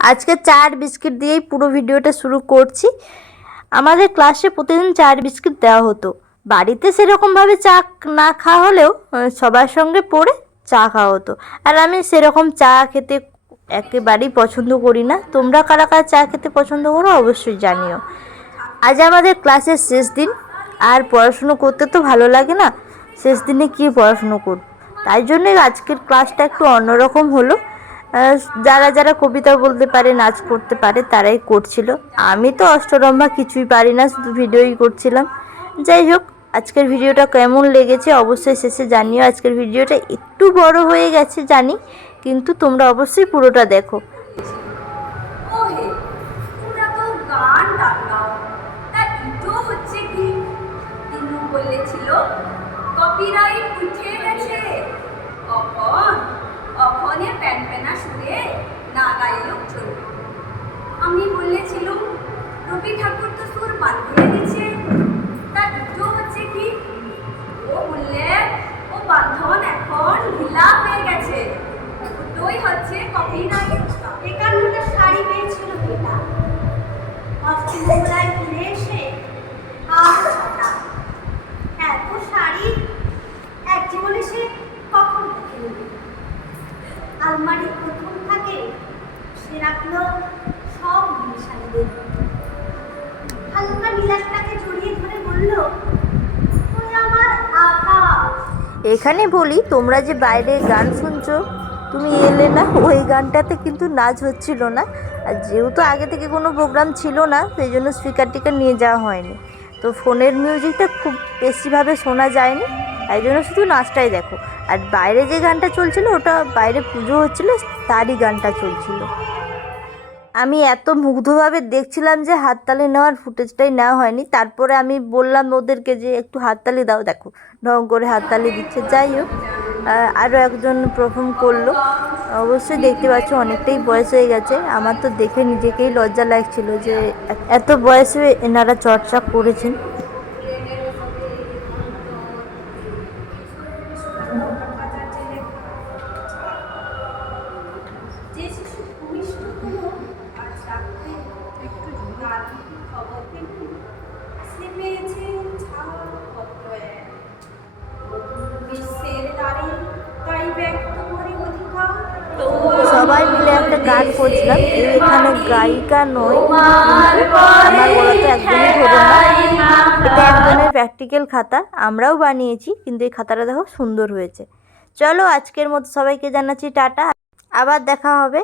আজকে চার বিস্কিট দিয়েই পুরো ভিডিওটা শুরু করছি। আমাদের ক্লাসে প্রতিদিন চার বিস্কিট দেওয়া হতো। বাড়িতে সেরকমভাবে চা না খাওয়া হলেও সবার সঙ্গে পড়ে চা খাওয়া হতো। আর আমি সেরকম চা খেতে একেবারেই পছন্দ করি না। তোমরা কারা কারা চা খেতে পছন্দ করো অবশ্যই জানিও। আজ আমাদের ক্লাসের শেষ দিন। আর পড়াশুনো করতে তো ভালো লাগে না। শেষ দিনে কি পড়াশুনো করব? তাই জন্যই আজকের ক্লাসটা একটু অন্যরকম হলো। যারা যারা কবিতা বলতে পারে, নাচ করতে পারে, তারাই করছিল। আমি তো অষ্টরম্ভা কিছুই পারি না, শুধু ভিডিওই করছিলাম। যাই হোক, আজকের ভিডিওটা কেমন লেগেছে অবশ্যই শেষে জানিও। আজকের ভিডিওটা একটু বড় হয়ে গেছে, জানি, কিন্তু তোমরা অবশ্যই পুরোটা দেখো। কপিরাইট উঠে গেছে। না গাইলেও চলবে আমি বলেছিলুম, রবি ঠাকুর তো সুর বাঁধিয়ে দিচ্ছে তা ইটো হচ্ছে কি? ও বললে, ও বাঁধন এখন ঢিলা হয়ে গেছে। দুটোই হচ্ছে কপিরাইট একান্নটা শাড়ি পেয়েছিল মেয়েটা অষ্টমোলায় ঘুরে এসে আর ছটা। এত শাড়ি এক জীবনে সে কখন সে সব হালকা জড়িয়ে ধরে বলল আমার এখানে বলি, তোমরা যে বাইরে গান শুনছো, তুমি এলে না, ওই গানটাতে কিন্তু নাচ হচ্ছিল না। আর যেহেতু আগে থেকে কোনো প্রোগ্রাম ছিল না, সেই জন্য স্পিকার টিকার নিয়ে যাওয়া হয়নি। তো ফোনের মিউজিকটা খুব বেশিভাবে শোনা যায়নি, তাই জন্য শুধু নাচটাই দেখো। আর বাইরে যে গানটা চলছিল, ওটা বাইরে পুজো হচ্ছিল, তারই গানটা চলছিল। আমি এত মুগ্ধভাবে দেখছিলাম যে হাততালি নেওয়ার ফুটেজটাই নেওয়া হয়নি। তারপরে আমি বললাম ওদেরকে যে একটু হাততালি দাও, দেখো, ঢং করে হাততালি দিচ্ছে। যাই হোক আরও একজন পারফর্ম করল। অবশ্যই দেখতে পাচ্ছ অনেকটাই বয়স হয়ে গেছে। আমার তো দেখে নিজেকেই লজ্জা লাগছিল যে এত- বয়সে এনারা চর্চা করেছেন যে শিশু ভূমিষ্ঠ হলো আর চাকরি একটু তার খবর পেল সে পেয়েছে ছাড়পত্র এক বিশ্বের দ্বারে তাই ব্যক্ত করে অধিকার সবাই মিলে একটা গান করছিলাম। এখানে গায়িকা নয় আমার বলতে একদমই ধরো না। এটা একজনের প্র্যাকটিক্যাল খাতা, আমরাও বানিয়েছি, কিন্তু এই খাতাটা দেখো সুন্দর হয়েছে। চলো আজকের মতো সবাইকে জানাচ্ছি টাটা। আবার দেখা হবে।